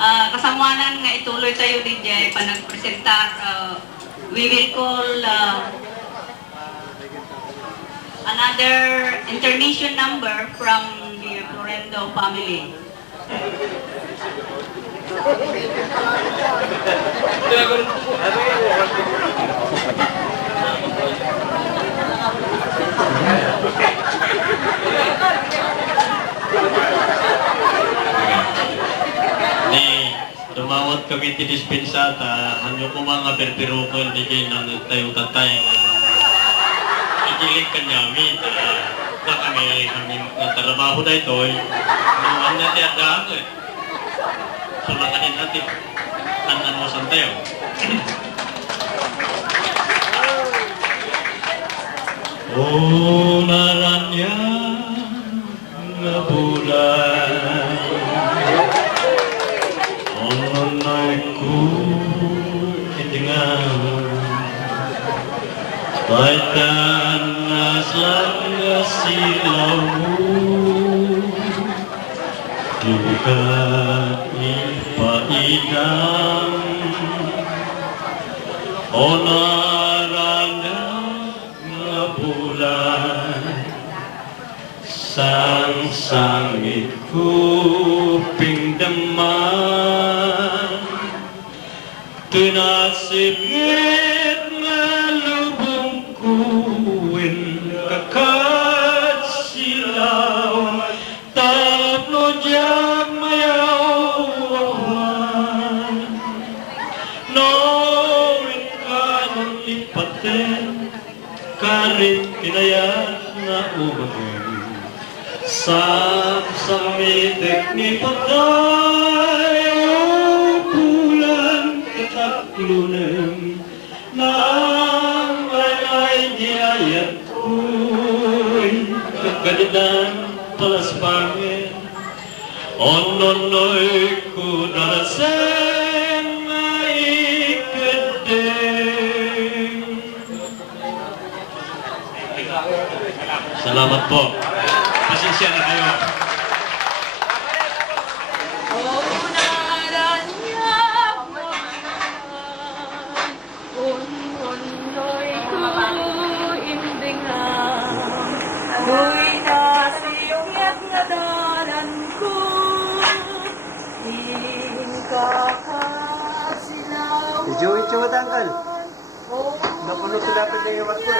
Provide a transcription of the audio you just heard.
kasamuanan nga ituloy tayo din dyan panagpresentar. We will call another intermission number from the Florendo family. Dumawat kami tinispinsa ta hanyo ko mga perpirukol di kayo nang tayo tatay ikilig kanyami na kami trabaho na ito naman na tiyadaan so nakanin natin ang mo santayo o naranya na bulan Baitan naslan silamu Duka ipaidang Onarana nga bulan Sang sangit kuping daman Tunasib Samsamitek ni patay bulan ketaklunem nang ay diayat ko'y kagadidan palas pangin ononoy ko darasem ay ikadeng. Salamat po. Pasensya na kayo. Ijo matangkal. Napuno sila pa na yung mat ko.